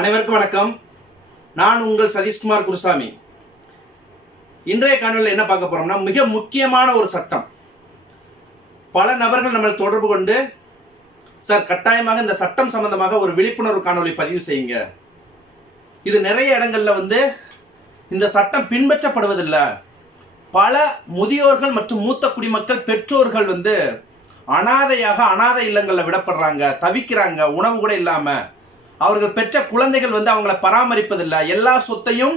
அனைவருக்கும் வணக்கம். நான் உங்கள் சதீஷ்குமார் குருசாமி. இன்றைய காணொலியில் என்ன பார்க்க போறோம்னா, மிக முக்கியமான ஒரு சட்டம். பல நபர்கள் நம்மளை தொடர்பு கொண்டு, சார் கட்டாயமாக இந்த சட்டம் சம்பந்தமாக ஒரு விழிப்புணர்வு காணொலி பதிவு செய்யுங்க, இது நிறைய இடங்கள்ல இந்த சட்டம் பின்பற்றப்படுவதில்லை, பல முதியோர்கள் மற்றும் மூத்த குடிமக்கள் பெற்றோர்கள் அனாதை இல்லங்களில் விடப்படுறாங்க, தவிக்கிறாங்க, உணவு கூட இல்லாம, அவர்கள் பெற்ற குழந்தைகள் அவங்கள பராமரிப்பதில்லை, எல்லா சொத்தையும்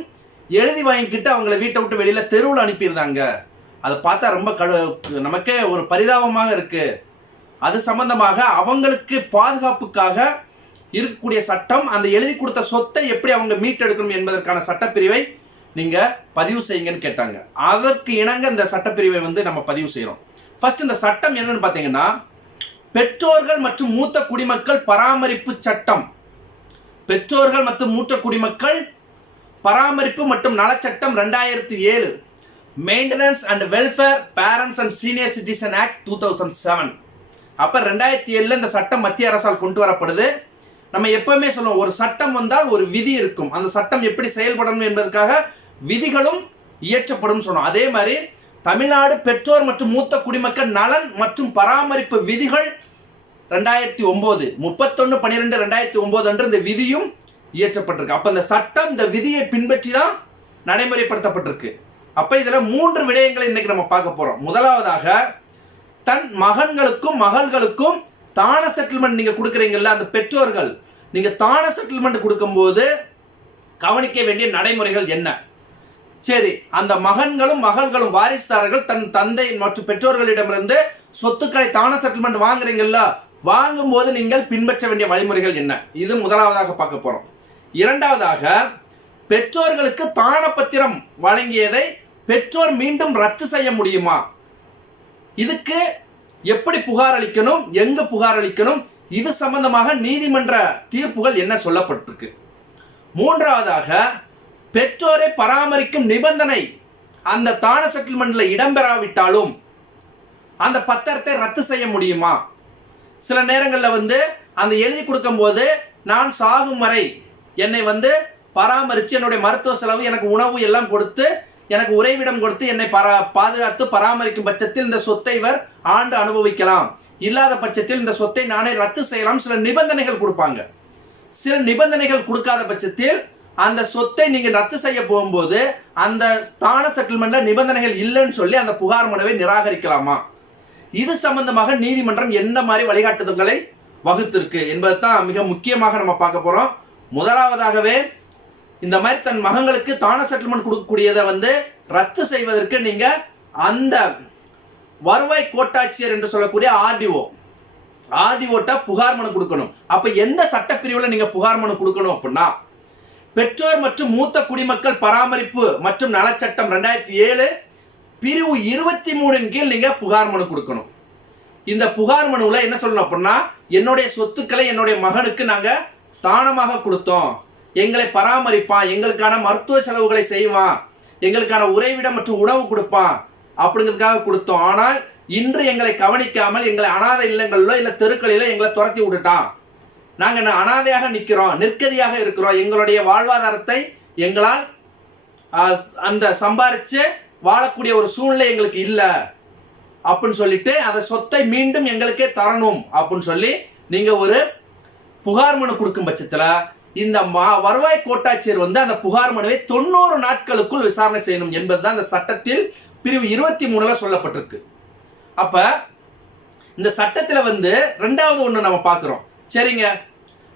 எழுதி வாங்கிக்கிட்டு அவங்கள வீட்டை விட்டு வெளியில தெருவில் அனுப்பிடுறாங்க. அதை பார்த்தா ரொம்ப நமக்கே ஒரு பரிதாபமாக இருக்கு. அது சம்பந்தமாக அவங்களுக்கு பாதுகாப்புக்காக இருக்கக்கூடிய சட்டம், அந்த எழுதி கொடுத்த சொத்தை எப்படி அவங்க மீட்டெடுக்கணும் என்பதற்கான சட்டப்பிரிவை நீங்க பதிவு செய்யுங்கன்னு கேட்டாங்க. அதற்கு இணங்க இந்த சட்டப்பிரிவை நம்ம பதிவு செய்யறோம். ஃபர்ஸ்ட் இந்த சட்டம் என்னன்னு பாத்தீங்கன்னா, பெற்றோர்கள் மற்றும் மூத்த குடிமக்கள் பராமரிப்பு சட்டம், பெற்றோர்கள் மற்றும் மூத்த குடிமக்கள் பராமரிப்பு மற்றும் நலச்சட்டம் 2007, maintenance and welfare parents and senior citizen act 2007. அப்ப 2007 இந்த சட்டம் மத்திய அரசால் கொண்டு வரப்படுது. நம்ம எப்பவுமே சொல்லுவோம், ஒரு சட்டம் வந்தால் ஒரு விதி இருக்கும், அந்த சட்டம் எப்படி செயல்படணும் என்பதற்காக விதிகளும் இயற்றப்படும் சொன்னோம். அதே மாதிரி தமிழ்நாடு பெற்றோர் மற்றும் மூத்த குடிமக்கள் நலன் மற்றும் பராமரிப்பு விதிகள் 2009 31/12/2009 அன்று இந்த விதியும் இயற்றப்பட்டிருக்கு. அப்ப இந்த சட்டம் இந்த விதியை பின்பற்றி தான் நடைமுறைப்படுத்தப்பட்டிருக்கு. அப்ப இதுல 3 விடயங்களை இன்னைக்கு நம்ம பார்க்க போறோம். முதலாவதாக, தன் மகன்களுக்கும் மகள்களுக்கும் தான செட்டில்மெண்ட் நீங்க கொடுக்குறீங்கல்ல, அந்த பெற்றோர்கள் நீங்க தான செட்டில்மெண்ட் கொடுக்கும்போது கவனிக்க வேண்டிய நடைமுறைகள் என்ன? சரி, அந்த மகன்களும் மகள்களும் வாரிசுதாரர்கள் தன் தந்தை மற்றும் பெற்றோர்களிடமிருந்து சொத்துக்களை தான செட்டில்மெண்ட் வாங்குறீங்கல்ல, வாங்கும்போது நீங்கள் பின்பற்ற வேண்டிய வழிமுறைகள் என்ன? இது முதலாவதாக பார்க்க போறோம். இரண்டாவதாக, பெற்றோர்களுக்கு தான பத்திரம் வழங்கியதை பெற்றோர் மீண்டும் ரத்து செய்ய முடியுமா? இதுக்கு எப்படி புகார் அளிக்கணும், எங்க புகார் அளிக்கணும், இது சம்பந்தமாக நீதிமன்ற தீர்ப்புகள் என்ன சொல்லப்பட்டிருக்கு? மூன்றாவதாக, பெற்றோரை பராமரிக்கும் நிபந்தனை அந்த தான செட்டில்மெண்ட்ல இடம்பெறாவிட்டாலும் அந்த பத்திரத்தை ரத்து செய்ய முடியுமா? சில நேரங்களில் அந்த எழுதி கொடுக்கும் போது, நான் சாகும் வரை என்னை பராமரித்து என்னுடைய மருத்துவ செலவு, எனக்கு உணவு எல்லாம் கொடுத்து, எனக்கு உறைவிடம் கொடுத்து என்னை பாதுகாத்து பராமரிக்கும் பட்சத்தில் இந்த சொத்தை இவர் ஆண்டு அனுபவிக்கலாம், இல்லாத பட்சத்தில் இந்த சொத்தை நானே ரத்து செய்யலாம், சில நிபந்தனைகள் கொடுப்பாங்க. சில நிபந்தனைகள் கொடுக்காத பட்சத்தில் அந்த சொத்தை நீங்க ரத்து செய்ய போகும்போது அந்த தான செட்டில்மெண்ட்ல நிபந்தனைகள் இல்லைன்னு சொல்லி அந்த புகார் மனுவை நிராகரிக்கலாமா? இது சம்பந்தமாக நீதிமன்றம் என்ன மாதிரி வழிகாட்டுதல்களை வகுத்திருக்கு என்பது தான் மிக முக்கியமாக நம்ம பார்க்க போறோம். முதலாவதாகவே, இந்த மாதிரி தன் மகன்களுக்கு தான செட்டில்மெண்ட் கொடுக்கக்கூடியதை ரத்து செய்வதற்கு நீங்க அந்த வருவாய் கோட்டாட்சியர் என்று சொல்லக்கூடிய ஆர்டிஓட்ட புகார் மனு கொடுக்கணும். அப்ப எந்த சட்டப்பிரிவுல நீங்க புகார் மனு கொடுக்கணும் அப்படின்னா, பெற்றோர் மற்றும் மூத்த குடிமக்கள் பராமரிப்பு மற்றும் நலச்சட்டம் 2007 பிரிவு 23 கீழ் நீங்க புகார் மனு கொடுக்கணும். இந்த புகார் மனுவில் என்ன சொல்லணும் அப்படின்னா, என்னுடைய சொத்துக்களை என்னுடைய மகனுக்கு நாங்க தானமாக கொடுத்தோம், எங்களை பராமரிப்பான், எங்களுக்கான மருத்துவ செலவுகளை செய்வான், எங்களுக்கான உறைவிடம் மற்றும் உணவு கொடுப்பான் அப்படிங்கிறதுக்காக கொடுத்தோம். ஆனால் இன்று எங்களை கவனிக்காமல் எங்களை அனாதை இல்லங்களிலோ இல்ல தெருக்களிலோ எங்களை துரத்தி விட்டுட்டான், நாங்க அனாதையாக நிற்கிறோம், நிற்கதியாக இருக்கிறோம், எங்களுடைய வாழ்வாதாரத்தை எங்களால் அந்த சம்பாரிச்சு வாழக்கூடிய ஒரு சூழ்நிலை எங்களுக்கு இல்லை அப்படின்னு சொல்லிட்டு அந்த சொத்தை மீண்டும் எங்களுக்கே தரணும் அப்படின்னு சொல்லி நீங்க ஒரு புகார் மனு கொடுக்கும் பட்சத்தில் இந்த வருவாய் கோட்டாட்சியர் அந்த புகார் மனுவை 90 நாட்களுக்குள் விசாரணை செய்யணும் என்பதுதான் இந்த சட்டத்தில் பிரிவு 23 சொல்லப்பட்டிருக்கு. அப்ப இந்த சட்டத்தில் ரெண்டாவது ஒண்ணு நம்ம பார்க்கிறோம். சரிங்க,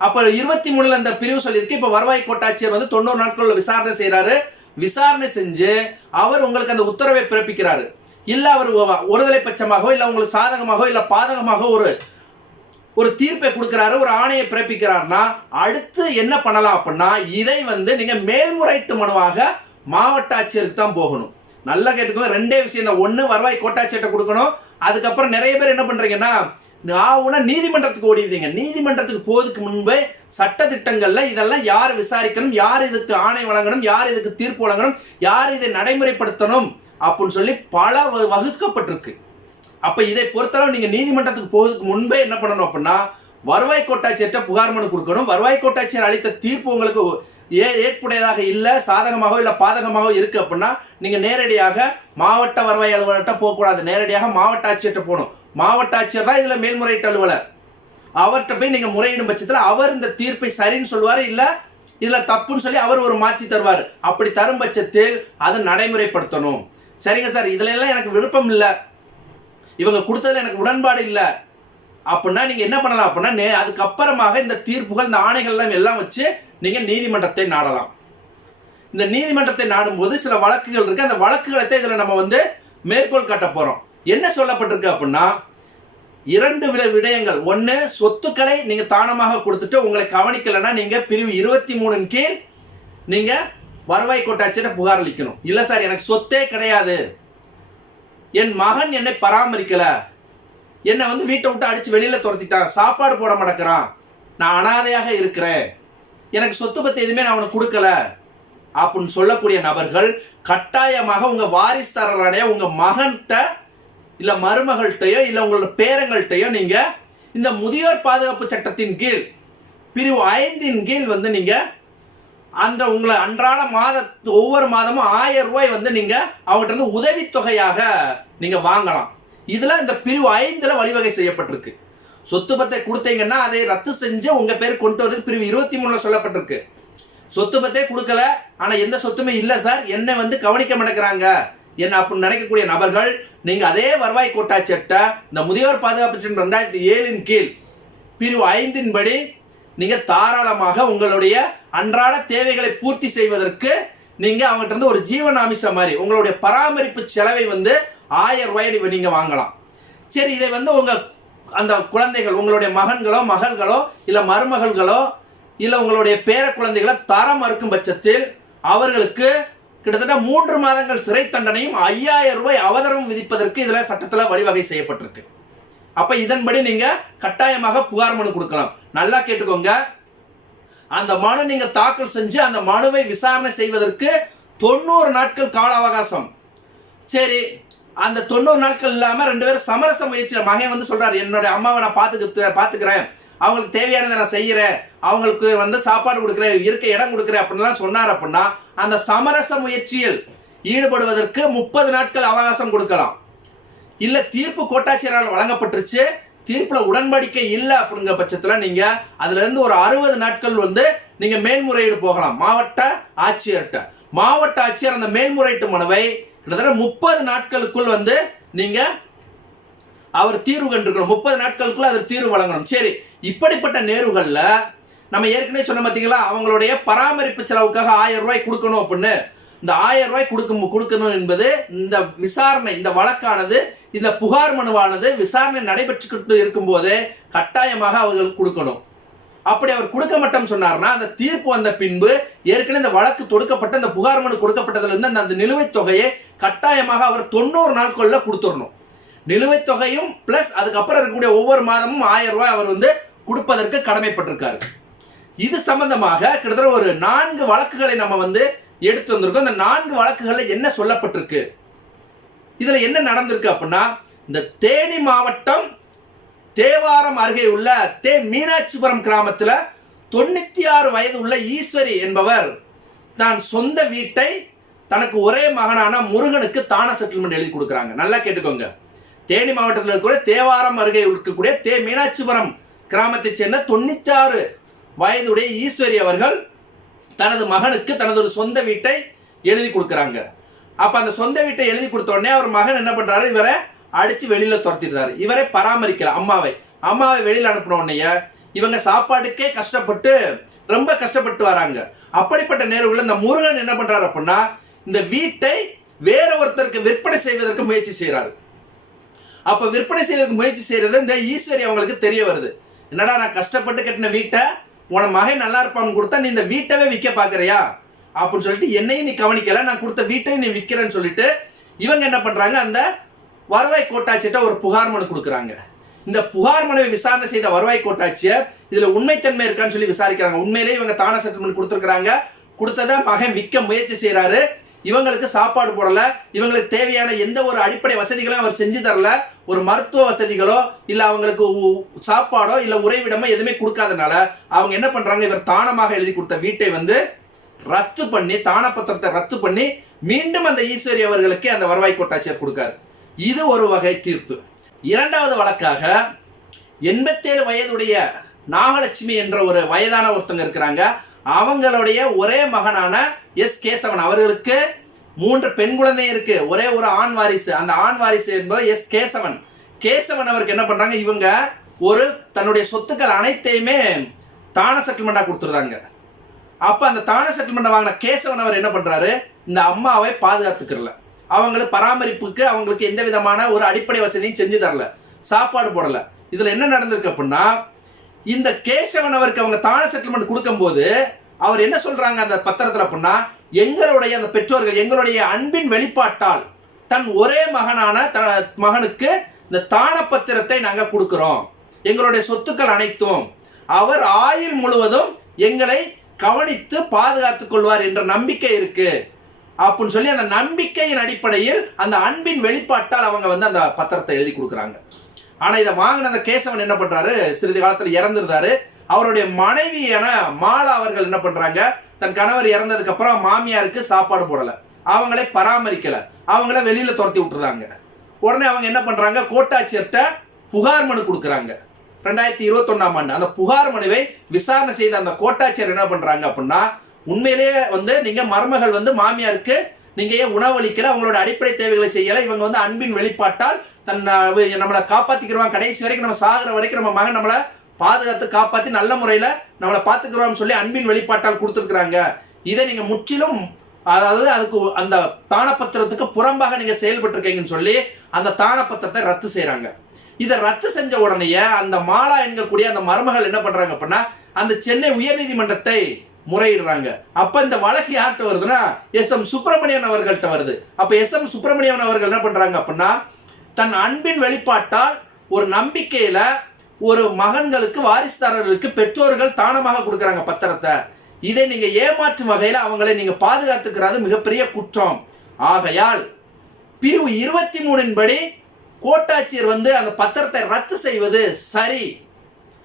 அப்ப 23 இந்த பிரிவு சொல்லியிருக்கு. இப்ப வருவாய் கோட்டாட்சியர் 90 நாட்கள் விசாரணை செய்யறாரு. விசாரணை செஞ்சு அவர் உங்களுக்கு அந்த உத்தரவை பிறப்பிக்கிறாரு. இல்ல அவர் ஒருதலை பட்சமாக இல்ல உங்களுக்கு சாதகமாக இல்ல பாதகமாக ஒரு தீர்ப்பை கொடுக்கிறாரு, ஒரு ஆணையை பிறப்பிக்கிறார்னா, அடுத்து என்ன பண்ணலாம் அப்படின்னா, இதை நீங்க மேல்முறையீட்டு மனுவாக மாவட்ட ஆட்சியருக்கு தான் போகணும். நல்லா கேட்டுக்கோங்க, ரெண்டே விஷயம் தான். ஒண்ணு, வருவாய் கோட்டாட்சியர்கிட்ட கொடுக்கணும். அதுக்கப்புறம் நிறைய பேர் என்ன பண்றீங்கன்னா, நீதிமன்றத்துக்கு ஓடிடுங்க. நீதிமன்றத்துக்கு போவதுக்கு முன்பே சட்ட திட்டங்கள்ல இதெல்லாம் யார் விசாரிக்கணும், யார் இதுக்கு ஆணை வழங்கணும், யார் இதுக்கு தீர்ப்பு வழங்கணும், யார் இதை நடைமுறைப்படுத்தணும் அப்படின்னு சொல்லி பல வகுக்கப்பட்டிருக்கு. அப்ப இதை பொறுத்தளவு நீங்க நீதிமன்றத்துக்கு போவதுக்கு முன்பே என்ன பண்ணணும் அப்படின்னா, வருவாய் கோட்டாட்சியர்கிட்ட புகார் மனு கொடுக்கணும். வருவாய் கோட்டாட்சியர் அளித்த தீர்ப்பு உங்களுக்கு ஏற்புடையதாக இல்லை, சாதகமாகவோ இல்லை பாதகமாகவோ இருக்கு அப்படின்னா நீங்க நேரடியாக மாவட்ட வருவாய் அலுவலர்கிட்ட போகக்கூடாது, நேரடியாக மாவட்ட ஆட்சியர்கிட்ட போகணும். மாவட்ட ஆட்சியர் தான் இதுல மேல்முறையீட்டு அலுவலர். அவர்கிட்ட போய் நீங்க முறையிடும் பட்சத்தில் அவர் இந்த தீர்ப்பை சரின்னு சொல்லுவாரு, இல்ல இதுல தப்புன்னு சொல்லி அவர் ஒரு மாற்றி தருவார். அப்படி தரும் பட்சத்தில் அதை நடைமுறைப்படுத்தணும். சரிங்க சார், இதுல எல்லாம் எனக்கு விருப்பம் இல்லை, இவங்க கொடுத்ததுல எனக்கு உடன்பாடு இல்லை அப்படின்னா நீங்க என்ன பண்ணலாம் அப்படின்னா அதுக்கப்புறமாக இந்த தீர்ப்புகள் இந்த ஆணைகள் எல்லாம் வச்சு நீங்க நீதிமன்றத்தை நாடலாம். இந்த நீதிமன்றத்தை நாடும்போது சில வழக்குகள் இருக்கு, அந்த வழக்குகளை இதுல நம்ம மேற்கோள் காட்ட போறோம். என்ன சொல்லப்பட்டிருக்கு அப்படின்னா 2 விடயங்கள். ஒன்னு, சொத்துக்களை நீங்க தானமாக கொடுத்துட்டு உங்களை கவனிக்கலைன்னா நீங்க பிரிவு 23 கீழ் நீங்க வருவாய் கோட்டாட்சியரை புகார் அளிக்கணும். இல்ல சார் எனக்கு சொத்தே கிடையாது, என் மகன் என்னை பராமரிக்கல, என்னை வீட்டை விட்டு அடிச்சு வெளியில துரத்திட்டான், சாப்பாடு போட மாட்டேங்கிறான், நான் அனாதையாக இருக்கிறேன், எனக்கு சொத்து பத்தி எதுவுமே நான் அவனுக்கு கொடுக்கல அப்படின்னு சொல்லக்கூடிய நபர்கள் கட்டாயமாக உங்க வாரிசுதாரரான உங்க மகன்கிட்ட இல்ல மருமகள்கிட்டயோ இல்ல உங்களோட பேரங்கள்கிட்டயோ நீங்க இந்த முதியோர் பாதுகாப்பு சட்டத்தின் கீழ் பிரிவு 5 கீழ் நீங்க அந்த உங்களை அன்றாட ஒவ்வொரு மாதமும் 1000 ரூபாய் நீங்க அவங்ககிட்ட இருந்து உதவித்தொகையாக நீங்க வாங்கலாம். இதுல இந்த பிரிவு 5 வழிவகை செய்யப்பட்டிருக்கு. சொத்து பத்தை கொடுத்தீங்கன்னா அதை ரத்து செஞ்சு உங்க பேர் கொண்டு வரது பிரிவு 23 சொல்லப்பட்டிருக்கு. சொத்து பத்தே கொடுக்கல, ஆனா எந்த சொத்துமே இல்ல சார், என்னை கவனிக்க மாட்டேங்கிறாங்க என்ன அப்படின்னு நினைக்கக்கூடிய நபர்கள் நீங்க அதே வருவாய் கோட்டாட்சியர்கிட்ட இந்த முதியோர் பாதுகாப்பு சட்டம் 2007 கீழ் பிரிவு 5 படி நீங்க தாராளமாக உங்களுடைய அன்றாட தேவைகளை பூர்த்தி செய்வதற்கு நீங்க அவங்ககிட்ட இருந்து ஒரு ஜீவனாமிசம் மாதிரி உங்களுடைய பராமரிப்பு செலவை 1000 ரூபாய் நீங்க வாங்கலாம். சரி, இதை உங்க அந்த குழந்தைகள் உங்களுடைய மகன்களோ மகள்களோ இல்ல மருமகள்களோ இல்ல உங்களுடைய பேர குழந்தைகளை தர மறுக்கும் பட்சத்தில் அவர்களுக்கு கிட்டத்தட்ட 3 மாதங்கள் சிறை தண்டனையும் 5000 ரூபாய் அவதரவும் விதிப்பதற்கு இதுல சட்டத்துல வழிவகை செய்யப்பட்டிருக்கு. அப்ப இதன்படி நீங்க கட்டாயமாக புகார் மனு கொடுக்கலாம். நல்லா கேட்டுக்கோங்க, அந்த மனு நீங்க தாக்கல் செஞ்சு அந்த மனுவை விசாரணை செய்வதற்கு 90 நாட்கள் கால அவகாசம். சரி, அந்த 90 நாட்கள் இல்லாம 2 பேரும் சமரச முயற்சியில மகன் சொல்றாரு, என்னோட அம்மாவை நான் பாத்துக்கிறேன், அவங்களுக்கு தேவையானதை நான் செய்யறேன், அவங்களுக்கு சாப்பாடு கொடுக்குறேன், இருக்க இடம் கொடுக்குறேன் அப்படின்லாம் சொன்னார் அப்படின்னா அந்த சமரச முயற்சியில் ஈடுபடுவதற்கு 30 நாட்கள் அவகாசம் கொடுக்கலாம். இல்ல தீர்ப்பு கோட்டாட்சியரால் வழங்கப்பட்டுருச்சு, தீர்ப்புல உடன்படிக்கை இல்லை அப்படிங்கிற பட்சத்துல நீங்க அதுல இருந்து ஒரு 60 நாட்கள் நீங்க மேல்முறையீடு போகலாம் மாவட்ட ஆட்சியர்கிட்ட. மாவட்ட ஆட்சியர் அந்த மேல்முறையீட்டு மனுவை கிட்டத்தட்ட 30 நாட்களுக்குள் நீங்க அவர் தீர்வு கண்டிருக்கணும். 30 நாட்களுக்குள்ள அது தீர்வு வழங்கணும். சரி, இப்படிப்பட்ட நேர்வுகள்ல நம்ம ஏற்கனவே சொன்ன பார்த்தீங்களா, அவங்களுடைய பராமரிப்பு செலவுக்காக 1000 ரூபாய் கொடுக்கணும் அப்படின்னு. இந்த 1000 ரூபாய் கொடுக்கணும் என்பது இந்த விசாரணை, இந்த வழக்கானது, இந்த புகார் மனுவானது விசாரணை நடைபெற்றுக்கிட்டு இருக்கும் போதே கட்டாயமாக அவர்களுக்கு கொடுக்கணும். அப்படி அவர் கொடுக்க மாட்டோம் சொன்னார்னா அந்த தீர்ப்பு வந்த பின்பு ஏற்கனவே இந்த வழக்கு தொடுக்கப்பட்ட இந்த புகார் மனு கொடுக்கப்பட்டதுல இருந்து அந்த நிலுவைத் தொகையை கட்டாயமாக அவர் 90 நாட்கள்ல கொடுத்துடணும். நிலுவைத் தொகையும் பிளஸ் அதுக்கப்புறம் இருக்கக்கூடிய ஒவ்வொரு மாதமும் 1000 ரூபாய் அவர் கொடுப்பதற்கு கடமைப்பட்டிருக்காரு. இது சம்பந்தமாக கிட்டத்தட்ட ஒரு 4 வழக்குகளை நம்ம எடுத்து வந்திருக்கோம். இந்த 4 வழக்குகள்ல என்ன சொல்லப்பட்டிருக்கு, இதுல என்ன நடந்திருக்கு அப்படின்னா, இந்த தேனி மாவட்டம் தேவாரம் அருகே உள்ள மீனாட்சிபுரம் கிராமத்துல 96 வயது உள்ள ஈஸ்வரி என்பவர் தான் சொந்த வீட்டை தனக்கு ஒரே மகனான முருகனுக்கு தான செட்டில்மெண்ட் எழுதி கொடுக்குறாங்க. நல்லா கேட்டுக்கோங்க, தேனி மாவட்டத்தில் இருக்கக்கூடிய தேவாரம் அருகே இருக்கக்கூடிய மீனாட்சிபுரம் கிராமத்தை சேர்ந்த 96 வயதுடைய ஈஸ்வரி அவர்கள் தனது மகனுக்கு தனது ஒரு சொந்த வீட்டை எழுதி கொடுக்குறாங்க. அப்ப அந்த சொந்த வீட்டை எழுதி கொடுத்த உடனே அவர் மகன் என்ன பண்றாரு, இவரை அடிச்சு வெளியில துரத்திடுறாரு. இவரை பராமரிக்கல, அம்மாவை வெளியில அனுப்பின உடனே இவங்க சாப்பாட்டுக்கே கஷ்டப்பட்டு ரொம்ப கஷ்டப்பட்டு வராங்க. அப்படிப்பட்ட நேரங்களில் இந்த முருகன் என்ன பண்றாரு அப்படின்னா இந்த வீட்டை வேற ஒருத்தருக்கு விற்பனை செய்வதற்கு முயற்சி செய்யறாரு. அப்ப விற்பனை செய்வதற்கு முயற்சி செய்யறது இந்த ஈஸ்வரி அவங்களுக்கு தெரிய வருது. என்னடா, நான் கஷ்டப்பட்டு கட்டின வீட்டை உன மகன் நல்லா இருப்பான்னு கொடுத்தா நீ இந்த வீட்டவே விற்க பாக்குறியா அப்படின்னு சொல்லிட்டு என்னையும் நீ கவனிக்கல, நான் கொடுத்த வீட்டையும் நீ விற்கிறேன்னு சொல்லிட்டு இவங்க என்ன பண்றாங்க, அந்த வருவாய் கோட்டாட்சியர்கிட்ட ஒரு புகார் மனு கொடுக்குறாங்க. இந்த புகார் மனுவை விசாரணை செய்த வருவாய் கோட்டாட்சியர் இதுல உண்மைத்தன்மை இருக்கான்னு சொல்லி விசாரிக்கிறாங்க. உண்மையிலேயே இவங்க தான செட்டில்மெண்ட் கொடுத்துருக்காங்க, கொடுத்ததை மகன் விற்க முயற்சி செய்யறாரு, இவங்களுக்கு சாப்பாடு போடல, இவங்களுக்கு தேவையான எந்த ஒரு அடிப்படை வசதிகளும் அவர் செஞ்சு தரல. ஒரு மருத்துவ வசதிகளோ இல்ல அவங்களுக்கு சாப்பாடோ இல்ல உறைவிடமோ எதுவுமே கொடுக்காதனால அவங்க என்ன பண்றாங்க, இவர் தானமாக எழுதி கொடுத்த வீட்டை வந்து ரத்து பண்ணி, தான பத்திரத்தை ரத்து பண்ணி மீண்டும் அந்த ஈஸ்வரி அவர்களுக்கு அந்த வருவாய் கோட்டாட்சியர் கொடுக்காரு. இது ஒரு வகை தீர்ப்பு. இரண்டாவது வழக்காக 87 வயதுடைய நாகலட்சுமி என்ற ஒரு வயதான ஒருத்தங்க இருக்கிறாங்க. அவங்களுடைய ஒரே மகனான எஸ் கேசவன் அவர்களுக்கு 3 பெண் குழந்தை இருக்கு, ஒரே ஒரு ஆண் வாரிசு. அந்த ஆண் வாரிசு என்பவர் எஸ் கேசவன். கேசவன் அவருக்கு என்ன பண்றாங்க, இவங்க ஒரு தன்னுடைய சொத்துக்கள் அனைத்தையுமே தான செட்டில்மெண்டா கொடுத்துருந்தாங்க. அப்ப அந்த தான செட்டில்மெண்ட் வாங்கின கேசவன் அவர் என்ன பண்றாரு, இந்த அம்மாவை பாதுகாத்துக்கிறல, அவங்களுக்கு பராமரிப்புக்கு அவங்களுக்கு எந்த விதமான ஒரு அடிப்படை வசதியும் செஞ்சு தரல, சாப்பாடு போடல. இதுல என்ன நடந்திருக்கு அப்படின்னா, இந்த கேசவன் அவருக்கு அவங்க தான செட்டில்மெண்ட் கொடுக்கும் போது அவர் என்ன சொல்றாங்க அந்த பத்திரத்தில் அப்படின்னா, எங்களுடைய அந்த பெற்றோர்கள் எங்களுடைய அன்பின் வெளிப்பாட்டால் தன் ஒரே மகனான மகனுக்கு இந்த தான பத்திரத்தை நாங்கள் கொடுக்கிறோம், எங்களுடைய சொத்துக்கள் அனைத்தும் அவர் ஆயுள் முழுவதும் எங்களை கவனித்து பாதுகாத்துக் கொள்வார் என்ற நம்பிக்கை இருக்கு அப்படின்னு சொல்லி அந்த நம்பிக்கையின் அடிப்படையில் அந்த அன்பின் வெளிப்பாட்டால் அவங்க வந்து அந்த பத்திரத்தை எழுதி கொடுக்குறாங்க. ஆனா இதை வாங்கின அந்த கேசவன் என்ன பண்றாரு, சிறிது காலத்தில் இறந்துருந்தாரு. அவருடைய மனைவியான மாலா அவர்கள் என்ன பண்றாங்க, தன் கணவர் இறந்ததுக்கு அப்புறம் மாமியாருக்கு சாப்பாடு போடல, அவங்களே பராமரிக்கல, அவங்கள வெளியில துரத்தி விட்டுறாங்க. உடனே அவங்க என்ன பண்றாங்க, கோட்டாட்சியர்கிட்ட புகார் மனு கொடுக்குறாங்க. 2021ஆம் ஆண்டு அந்த புகார் மனுவை விசாரணை செய்த அந்த கோட்டாட்சியர் என்ன பண்றாங்க அப்படின்னா, உண்மையிலேயே வந்து நீங்க மருமகள் வந்து மாமியாருக்கு நீங்க ஏன் உணவளிக்கல, அவங்களோட அடிப்படை தேவைகளை செய்யல, இவங்க வந்து அன்பின் வெளிப்பாட்டால் நம்மளை காப்பாத்திக்கிறோம், கடைசி வரைக்கும் நம்ம சாகிற வரைக்கும் நம்ம மகன் நம்மளை பாதுகாத்து காப்பாத்தி நல்ல முறையில நம்மளை பார்த்துக்கிறோம் சொல்லி அன்பின் வெளிப்பாட்டால் கொடுத்துருக்குறாங்க. இதை நீங்க முற்றிலும் அதாவது அதுக்கு அந்த தானப்பத்திரத்துக்கு புறம்பாக நீங்க செயல்பட்டு இருக்கீங்கன்னு சொல்லி அந்த தானப்பத்திரத்தை ரத்து செய்யறாங்க. இதை ரத்து செஞ்ச உடனே அந்த மாலா என்கக்கூடிய அந்த மருமகள் என்ன பண்றாங்க அப்படின்னா, அந்த சென்னை உயர்நீதிமன்றத்தை முறையிடுறாங்க. அப்ப இந்த வழக்கு யார்கிட்ட வருதுன்னா, எஸ்.எம். சுப்பிரமணியன் அவர்கள்ட்ட வருது. அப்ப எஸ்.எம். சுப்பிரமணியன் அவர்கள் என்ன பண்றாங்க அப்படின்னா, தன் அன்பின் வெளிப்பாட்டால் ஒரு நம்பிக்கையில ஒரு மகன்களுக்கு வாரிசுதாரர்களுக்கு பெற்றோர்கள் தானமாக கொடுக்குறாங்க பத்திரத்தை. இதை நீங்க ஏமாற்றும் வகையில் அவங்களை நீங்க பாதுகாத்துக்கிறது மிகப்பெரிய குற்றம். ஆகையால் பிரிவு 23 படி கோட்டாட்சியர் வந்து அந்த பத்திரத்தை ரத்து செய்வது சரி.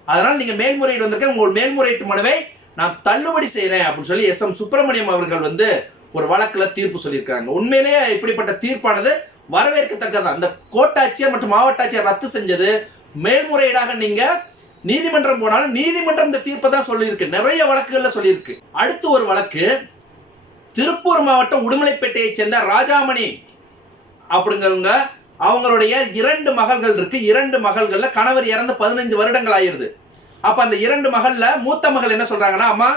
அதனால் நீங்க மேல்முறையீடு வந்திருக்க உங்கள் மேல்முறையீட்டு மனுவை நான் தள்ளுபடி செய்யறேன் அப்படின்னு சொல்லி எஸ்.எம். சுப்பிரமணியம் அவர்கள் வந்து ஒரு வழக்குல தீர்ப்பு சொல்லியிருக்காங்க. உண்மையிலேயே இப்படிப்பட்ட தீர்ப்பானது வரவேற்கத்தக்கதான். இந்த கோட்டாட்சியர் மற்றும் மாவட்ட ஆட்சியர் ரத்து செஞ்சது மேல்முறையீடாக நீங்க நீதிமன்றம் போனாலும் நீதிமன்றம் இந்த தீர்ப்பை தான் சொல்லியிருக்கு, நிறைய வழக்குகள்ல சொல்லியிருக்கு. அடுத்து ஒரு வழக்கு திருப்பூர் மாவட்டம் உடுமலைப்பேட்டையை சேர்ந்த ராஜாமணி அப்படிங்கிறவங்க, அவங்களுடைய 2 மகள்கள் இருக்கு. 2 மகள்கள்ல கணவர் இறந்து 15 வருடங்கள் ஆயிருது. அப்ப அந்த 2 மகள்ல மூத்த மகள் என்ன சொல்றாங்கன்னா, அம்மா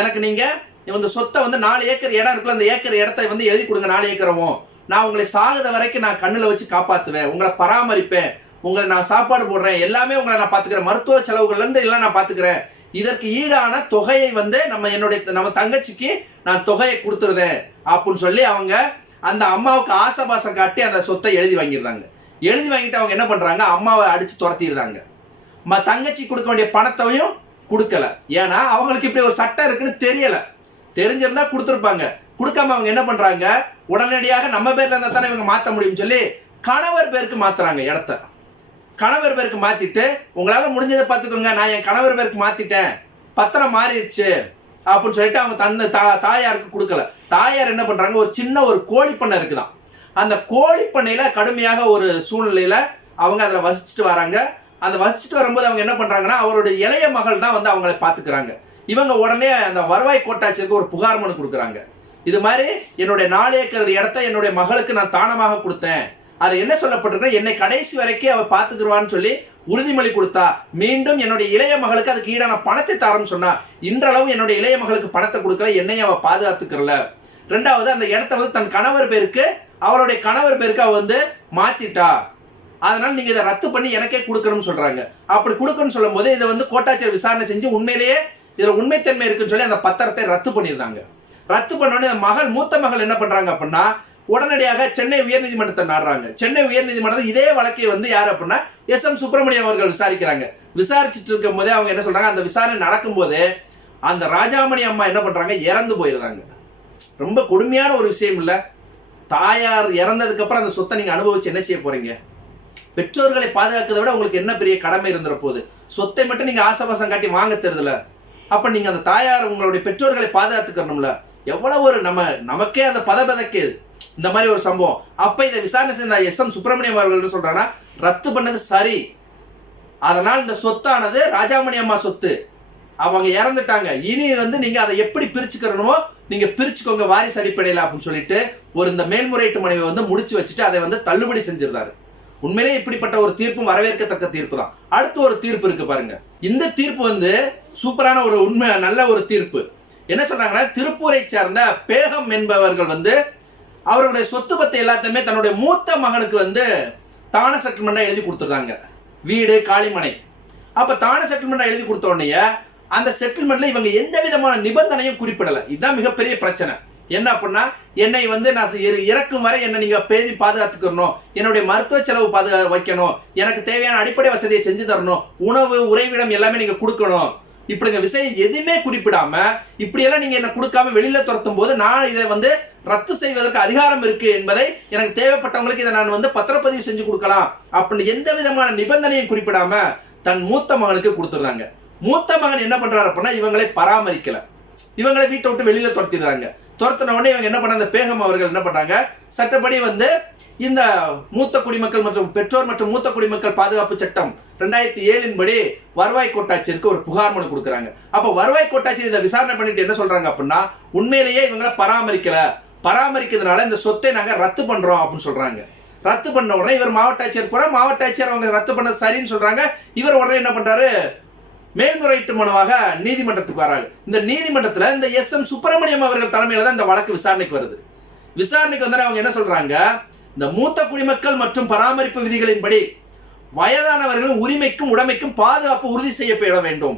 எனக்கு நீங்க இந்த சொத்தை வந்து 4 ஏக்கர் இடம் இருக்குல்ல, அந்த ஏக்கர் இடத்தை வந்து எழுதி கொடுங்க, 4 ஏக்கரவும் நான் உங்களை சாகுத வரைக்கும் நான் கண்ணுல வச்சு காப்பாத்துவேன், உங்களை பராமரிப்பேன், உங்களை நான் சாப்பாடு போடுறேன், எல்லாமே உங்களை நான் பாத்துக்கிறேன், மருத்துவ செலவுகள்ல இருந்து எல்லாம் நான் பாத்துக்கிறேன், இதற்கு ஈடான தொகையை வந்து நம்ம தங்கச்சிக்கு நான் தொகையை கொடுத்துருதேன் அப்படின்னு சொல்லி அவங்க அந்த அம்மாவுக்கு ஆசபாசம் காட்டி அந்த சொத்தை எழுதி வாங்கிடுறாங்க. எழுதி வாங்கிட்டு அவங்க என்ன பண்றாங்க, அம்மாவை அடிச்சு துரத்திடுறாங்க. தங்கச்சி கொடுக்க வேண்டிய பணத்தையும் கொடுக்கல. ஏன்னா அவங்களுக்கு இப்படி ஒரு சட்டம் இருக்குன்னு தெரியல, தெரிஞ்சிருந்தா கொடுத்துருப்பாங்க. கொடுக்காம அவங்க என்ன பண்றாங்க, உடனடியாக நம்ம பேர்ல இருந்தா தானே இவங்க மாற்ற முடியும்னு சொல்லி கணவர் பேருக்கு மாத்துறாங்க இடத்த. கணவர் பேருக்கு மாத்திட்டு உங்களால முடிஞ்சதை பார்த்துக்கோங்க, நான் என் கணவர் பேருக்கு மாத்திட்டேன், பத்திரம் மாறிடுச்சு அப்படின்னு சொல்லிட்டு அவங்க தாயாருக்கு கொடுக்கல. தாயார் என்ன பண்றாங்க, ஒரு சின்ன ஒரு கோழி பண்ணை இருக்குதான், அந்த கோழி பண்ணையில கடுமையாக ஒரு சூழ்நிலையில அவங்க அதில் வசிச்சுட்டு வராங்க. அந்த வசிச்சுட்டு வரும்போது அவங்க என்ன பண்றாங்கன்னா, அவருடைய இளைய மகள் தான் வந்து அவங்களை பார்த்துக்கிறாங்க. இவங்க உடனே அந்த வருவாய் கோட்டாட்சியருக்கு ஒரு புகார் மனு கொடுக்குறாங்க. இது மாதிரி என்னுடைய 4 ஏக்கர் இடத்த என்னுடைய மகளுக்கு நான் தானமாக கொடுத்தேன், அது என்ன சொல்லப்பட்டிருக்கு, என்னை கடைசி வரைக்கும் அவ பார்த்துக்குருவான்னு சொல்லி உறுதிமொழி கொடுத்தா, மீண்டும் என்னுடைய இளைய மகளுக்கு அதுக்கு ஈடான பணத்தை தரேன்னு சொன்னா, இன்றளவு என்னுடைய இளைய மகளுக்கு பணத்தை கொடுக்கல, என்னையும் அவ பாதுகாத்துக்கிறல. 2வது அந்த இடத்த வந்து தன் கணவர் பேருக்கு அவருடைய கணவர் பேருக்கு அவ வந்து மாத்திட்டா, அதனால நீங்க இதை ரத்து பண்ணி எனக்கே கொடுக்கணும்னு சொல்றாங்க. அப்படி கொடுக்கணும்னு சொல்லும் போது இதை வந்து கோட்டாட்சியர் விசாரணை செஞ்சு உண்மையிலேயே இதுல உண்மைத்தன்மை இருக்குன்னு சொல்லி அந்த பத்திரத்தை ரத்து பண்ணியிருந்தாங்க. ரத்து பண்ணோடனே மூத்த மகள் என்ன பண்றாங்க அப்படின்னா, உடனடியாக சென்னை உயர்நீதிமன்றத்தை நாடுறாங்க. சென்னை உயர்நீதிமன்றத்தில் இதே வழக்கை வந்து யார் அப்படின்னா எஸ்.எம். சுப்பிரமணியம் அவர்கள் விசாரிக்கிறாங்க. விசாரிச்சுட்டு இருக்கும் போதே அவங்க என்ன சொல்றாங்க, அந்த விசாரணை நடக்கும் போதே அந்த ராஜாமணி அம்மா என்ன பண்றாங்க, இறந்து போயிருந்தாங்க. ரொம்ப கொடுமையான ஒரு விஷயம் இல்ல? தாயார் இறந்ததுக்கு அப்புறம் அந்த சொத்தை நீங்க அனுபவிச்சு என்ன செய்ய போறீங்க? பெற்றோர்களை பாதுகாக்கிறத விட உங்களுக்கு என்ன பெரிய கடமை இருந்துற போகுது? சொத்தை மட்டும் நீங்க ஆசபாசம் காட்டி வாங்க தெரியுதுல, அப்ப நீங்க அந்த தாயார் உங்களுடைய பெற்றோர்களை பாதுகாத்துக்கணும்ல. எவ்வளவு ஒரு நமக்கே அந்த பதபதக்கு இந்த மாதிரி ஒரு சம்பவம். அப்ப இதை விசாரணை செய்த எஸ்.எம். சுப்பிரமணியம் அவர்கள் சொல்றாங்கன்னா, ரத்து பண்ணது சரி, அதனால் இந்த சொத்தானது ராஜாமணி அம்மா சொத்து, அவங்க இறந்துட்டாங்க, இனி நீங்க அதை எப்படி பிரிச்சுக்கணுமோ நீங்க பிரிச்சுக்கோங்க வாரிசு அடிப்படையில் அப்படின்னு சொல்லிட்டு இந்த மேல்முறையீட்டு மனைவி முடிச்சு வச்சுட்டு அதை தள்ளுபடி செஞ்சிருந்தாரு. உண்மையிலே இப்படிப்பட்ட ஒரு தீர்ப்பும் வரவேற்கத்தக்க தீர்ப்பு தான். அடுத்து ஒரு தீர்ப்பு இருக்கு பாருங்க. இந்த தீர்ப்பு சூப்பரான ஒரு உண்மை, நல்ல ஒரு தீர்ப்பு. என்ன சொல்றாங்கன்னா, திருப்பூரை சேர்ந்த பேகம் என்பவர்கள் அவருடைய சொத்து பத்தை எல்லாத்தையுமே தன்னுடைய மூத்த மகனுக்கு தான செட்டில்மெண்டா எழுதி கொடுத்துருந்தாங்க. வீடு, காளிமனை. அப்ப தான செட்டில்மெண்டா எழுதி கொடுத்த உடனே அந்த செட்டில்மெண்ட்ல இவங்க எந்த விதமான நிபந்தனையும் குறிப்பிடல. இதுதான் மிகப்பெரிய பிரச்சனை. என்ன அப்படின்னா, என்னை நான் இறக்கும் வரை என்னை நீங்க பேதி பாதுகாத்துக்கணும், என்னுடைய மருத்துவ செலவு வைக்கணும், எனக்கு தேவையான அடிப்படை வசதியை செஞ்சு தரணும், உணவு உறைவிடம் எல்லாமே நீங்க கொடுக்கணும், இப்படிங்க விஷயம் எதுவுமே குறிப்பிடாம இப்படியெல்லாம் நீங்க என்ன கொடுக்காம வெளியில துரத்தும் போது நான் இதை ரத்து செய்வதற்கு அதிகாரம் இருக்கு என்பதை எனக்கு தேவைப்பட்டவங்களுக்கு இதை நான் பத்திரப்பதிவு செஞ்சு கொடுக்கலாம் அப்படின்னு எந்த விதமான நிபந்தனையும் குறிப்பிடாம தன் மூத்த மகனுக்கு கொடுத்துருந்தாங்க. மூத்த மகன் என்ன பண்றாரு அப்படின்னா, இவங்களை பராமரிக்கல, இவங்களை வீட்டை விட்டு வெளியில துரத்திடுறாங்க. துரத்தின உடனே இவங்க என்ன பண்ண, பேகம் அவர்கள் என்ன பண்றாங்க, சட்டப்படி இந்த மூத்த குடிமக்கள் மற்றும் பெற்றோர் மற்றும் மூத்த குடிமக்கள் பாதுகாப்பு சட்டம் 2007 படி வருவாய் கோட்டாட்சியருக்கு ஒரு புகார் மனு கொடுக்குறாங்க. அப்ப வருவாய் கோட்டாட்சியர் இதை விசாரணை பண்ணிட்டு என்ன சொல்றாங்க அப்படின்னா, உண்மையிலேயே இவங்களை பராமரிக்கிறதுனால இந்த சொத்தை நாங்க ரத்து பண்றோம் அப்படின்னு சொல்றாங்க. ரத்து பண்ண உடனே இவர் மாவட்ட ஆட்சியர் மாவட்ட ஆட்சியர் அவங்க ரத்து பண்ண சரின்னு சொல்றாங்க. இவர் உடனே என்ன பண்றாரு, மேல்முறையீட்டு மனுவாக நீதிமன்றத்துக்கு வராங்க. இந்த நீதிமன்றத்துல இந்த எஸ்.எம். சுப்பிரமணியம் அவர்கள் தலைமையில தான் இந்த வழக்கு விசாரணைக்கு வருது. விசாரணைக்கு அவங்க என்ன சொல்றாங்க, இந்த மூத்த குடிமக்கள் மற்றும் பராமரிப்பு விதிகளின்படி வயதானவர்களின் உரிமைக்கும் உடைமைக்கும் பாதுகாப்பு உறுதி செய்யப்பட வேண்டும்.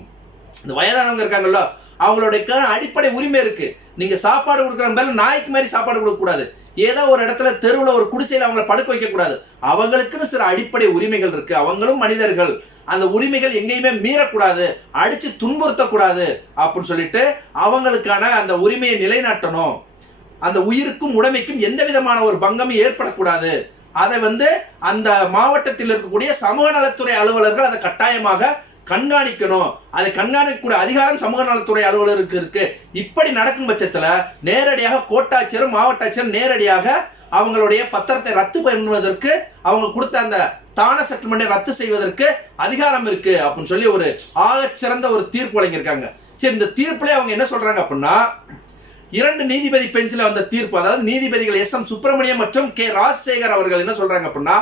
இந்த வயதானவங்க இருக்காங்கல்ல, அவங்களுடைய அடிப்படை உரிமை இருக்கு. நீங்க சாப்பாடு கொடுக்குற மேல நாய்க்கு மாதிரி சாப்பாடு கொடுக்க கூடாது, ஏதோ ஒரு இடத்துல தெருவில் ஒரு குடிசையில் அவங்களை படுக்க வைக்க கூடாது. அவங்களுக்குன்னு சில அடிப்படை உரிமைகள் இருக்கு, அவங்களும் மனிதர்கள், அந்த உரிமைகள் எங்கேயுமே மீறக்கூடாது, அடிச்சு துன்புறுத்தக்கூடாது அப்படின்னு சொல்லிட்டு அவங்களுக்கான அந்த உரிமையை நிலைநாட்டணும். அந்த உயிருக்கும் உடைமைக்கும் எந்த விதமான ஒரு பங்கமும் ஏற்படக்கூடாது. அதை அந்த மாவட்டத்தில் இருக்கக்கூடிய சமூக நலத்துறை அலுவலர்கள் அதை கட்டாயமாக கண்காணிக்கணும். அதை கண்காணிக்கக்கூடிய அதிகாரம் சமூக நலத்துறை அலுவலருக்கு இருக்கு. இப்படி நடக்கும் பட்சத்தில் நேரடியாக கோட்டாட்சியரும் மாவட்ட ஆட்சியரும் நேரடியாக அவங்களுடைய பத்திரத்தை ரத்து பண்ணுவதற்கு, அவங்க கொடுத்த அந்த தான செட்டில்மெண்டை ரத்து செய்வதற்கு அதிகாரம் இருக்கு அப்படின்னு சொல்லி ஒரு ஆகச்சிறந்த ஒரு தீர்ப்பு வழங்கியிருக்காங்க. சரி, இந்த தீர்ப்புல அவங்க என்ன சொல்றாங்க அப்படின்னா, 2 நீதிபதி பெஞ்சில் வந்த தீர்ப்பு, அதாவது நீதிபதிகள் எஸ்.எம். சுப்பிரமணியம் மற்றும் கே. ராஜசேகர் அவர்கள் என்ன சொல்றாங்க அப்படின்னா,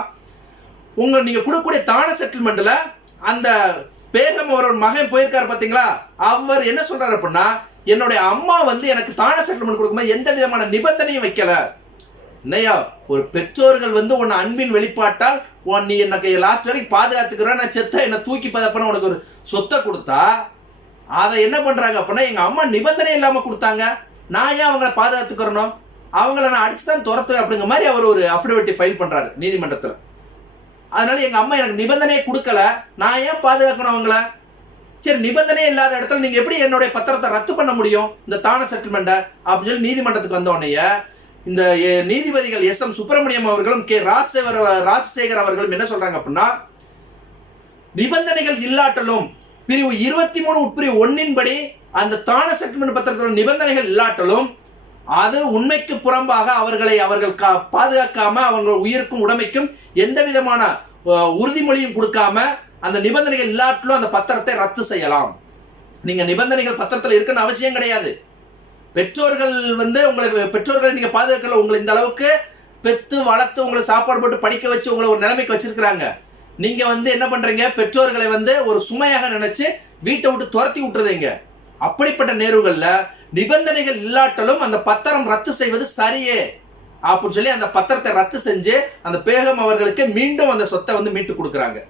நீங்க கொடுக்கக்கூடிய தான செட்டில்மெண்ட்ல அந்த பேகம் அவரோட மகன் போயிருக்காரு பாத்தீங்களா, அவர் என்ன சொல்றாரு அப்படின்னா, என்னுடைய அம்மா எனக்கு தான செட்டில்மெண்ட் கொடுக்கும்போது எந்த விதமான நிபந்தனையும் வைக்கல. என்னையா, ஒரு பெற்றோர்கள் உன்னை அன்பின் வெளிப்பாட்டால் நீ எனக்கு லாஸ்ட் வரைக்கும் பாதுகாத்துக்கிறேன், நான் செத்த என்ன தூக்கி பதப்பன உனக்கு ஒரு சொத்தை கொடுத்தா, அதை என்ன பண்றாங்க அப்படின்னா, எங்க அம்மா நிபந்தனை இல்லாம கொடுத்தாங்க, நான் ஏன் அவங்கள பாதுகாத்துக்கிறணும், அவங்கள நான் அடிச்சுதான் துரத்து அப்படிங்கிற மாதிரி அவர் ஒரு அஃபிடவிட்டி ஃபைல் பண்றாரு நீதிமன்றத்தில். அதனால எங்க அம்மா எனக்கு நிபந்தனையே கொடுக்கல, நான் ஏன் பாதுகாக்கணும் அவங்கள? சரி, நிபந்தனையே இல்லாத இடத்துல நீங்க எப்படி என்னுடைய பத்திரத்தை ரத்து பண்ண முடியும், இந்த தான செட்டில்மெண்ட்டை அப்படின்னு சொல்லி நீதிமன்றத்துக்கு வந்த உடனே இந்த நீதிபதிகள் எஸ்.எம். சுப்பிரமணியம் அவர்களும் கே. ராஜசேகர் அவர்களும் என்ன சொல்றாங்க அப்படின்னா, நிபந்தனைகள் இல்லாட்டலும் பிரிவு 23 உட்பிரிவு 1 படி அந்த தான செட்டில்மெண்ட் பத்திரத்தில் நிபந்தனைகள் இல்லாட்டலும் அது உண்மைக்கு புறம்பாக அவர்கள் பாதுகாக்காம அவங்க உயிருக்கும் உடைமைக்கும் எந்த விதமான உறுதிமொழியும் கொடுக்காம அந்த நிபந்தனைகள் இல்லாட்டலும் அந்த பத்திரத்தை ரத்து செய்யலாம். நீங்க நிபந்தனைகள் பத்திரத்தில் இருக்குன்னு அவசியம் கிடையாது. பெற்றோர்கள் பெற்றோர்களை நீங்க பாதுகாக்கல, உங்களை இந்த அளவுக்கு பெத்து வளர்த்து உங்களை சாப்பாடு போட்டு படிக்க வச்சு உங்களை ஒரு நிலைமைக்கு வச்சிருக்கிறாங்க. நீங்க என்ன பண்றீங்க, பெற்றோர்களை ஒரு சுமையாக நினைச்சு வீட்டை விட்டு துரத்தி விட்டுறீங்க. அப்படிப்பட்ட நேர்வுகள்ல நிபந்தனைகள் இல்லாட்டலும் அந்த பத்திரம் ரத்து செய்வது சரியே அப்படின்னு சொல்லி அந்த பத்திரத்தை ரத்து செஞ்சு அந்த பேகம் அவர்களுக்கு மீண்டும் அந்த சொத்தை மீட்டு கொடுக்குறாங்க.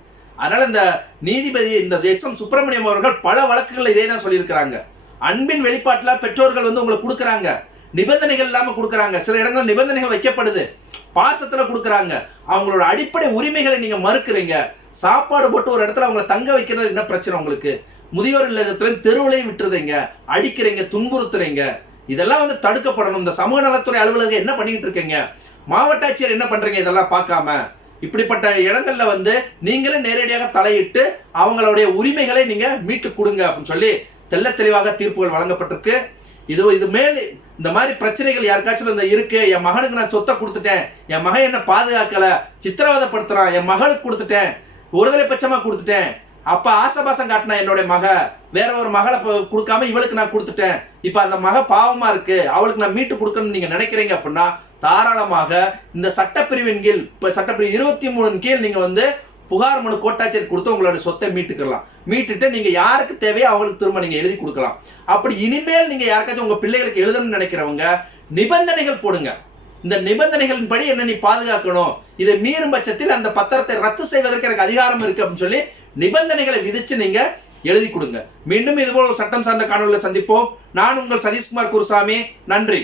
அதனால இந்த நீதிபதி இந்த எஸ்.எம். சுப்பிரமணியம் அவர்கள் பல வழக்குகள் இதே தான் சொல்லியிருக்கிறாங்க. அன்பின் வெளிப்பாட்டில் பெற்றோர்கள் உங்களுக்கு கொடுக்குறாங்க, நிபந்தனைகள் இல்லாம கொடுக்குறாங்க, சில இடங்கள் நிபந்தனைகள் வைக்கப்படுது, பாசத்துல கொடுக்குறாங்க, அவங்களோட அடிப்படை உரிமைகளை நீங்க மறுக்கிறீங்க. சாப்பாடு போட்டு ஒரு இடத்துல அவங்களை தங்க வைக்கிறது என்ன பிரச்சனை உங்களுக்கு? முதியோர் இல்லத்துல தெருவிலையும் விட்டுறீங்க, அடிக்கிறீங்க, துன்புறுத்துறீங்க. இதெல்லாம் வந்து தடுக்கப்படணும். இந்த சமூக நலத்துறை அலுவலர்கள் என்ன பண்ணிட்டு இருக்கீங்க, மாவட்ட ஆட்சியர் என்ன பண்றீங்க, இதெல்லாம் பார்க்காம இப்படிப்பட்ட இடங்கள்ல வந்து நீங்களே நேரடியாக தலையிட்டு அவங்களுடைய உரிமைகளை நீங்க மீட்டு கொடுங்க அப்படின்னு சொல்லி தெள்ள தெளிவாக தீர்ப்புகள் வழங்கப்பட்டிருக்கு. இது மேல் இந்த மாதிரி பிரச்சனைகள் யாருக்காச்சும் இருக்கு, என் மகனுக்கு நான் சொத்தை கொடுத்துட்டேன், என் மகன் என்ன பாதுகாக்கல, சித்திரவதைப்படுத்துறான், என் மகளுக்கு கொடுத்துட்டேன், ஒருதலை பட்சமா கொடுத்துட்டேன், அப்ப ஆசபாசம் காட்டினா என்னுடைய மக வேற ஒரு மகளை கொடுக்காம இவளுக்கு நான் கொடுத்துட்டேன், இப்ப அந்த மக பாவமா இருக்கு, அவளுக்கு நான் மீட்டு கொடுக்கணும்னு நீங்க நினைக்கிறீங்க அப்படின்னா தாராளமாக இந்த சட்டப்பிரிவின் கீழ், இப்ப சட்டப்பிரிவு 23 கீழ் நீங்க வந்து புகார் மனு கோட்டாட்சியர் கொடுத்து உங்களுடைய சொத்தை மீட்டுக்கலாம். மீட்டுட்டு நீங்க யாருக்கு தேவையோ அவங்களுக்கு திரும்ப நீங்க எழுதி கொடுக்கலாம். அப்படி இனிமேல் நீங்க யாருக்காச்சும் உங்க பிள்ளைகளுக்கு எழுதணும்னு நினைக்கிறவங்க நிபந்தனைகள் போடுங்க. இந்த நிபந்தனைகளின் படி என்ன நீ பாதுகாக்கணும், இதை மீறும் பட்சத்தில் அந்த பத்திரத்தை ரத்து செய்வதற்கு எனக்கு அதிகாரம் இருக்கு அப்படின்னு சொல்லி நிபந்தனைகளை விதிச்சு நீங்க எழுதி கொடுங்க. மீண்டும் இதுபோல் ஒரு சட்டம் சார்ந்த காணொலியில் சந்திப்போம். நான் உங்கள் சதீஷ்குமார் குருசாமி. நன்றி.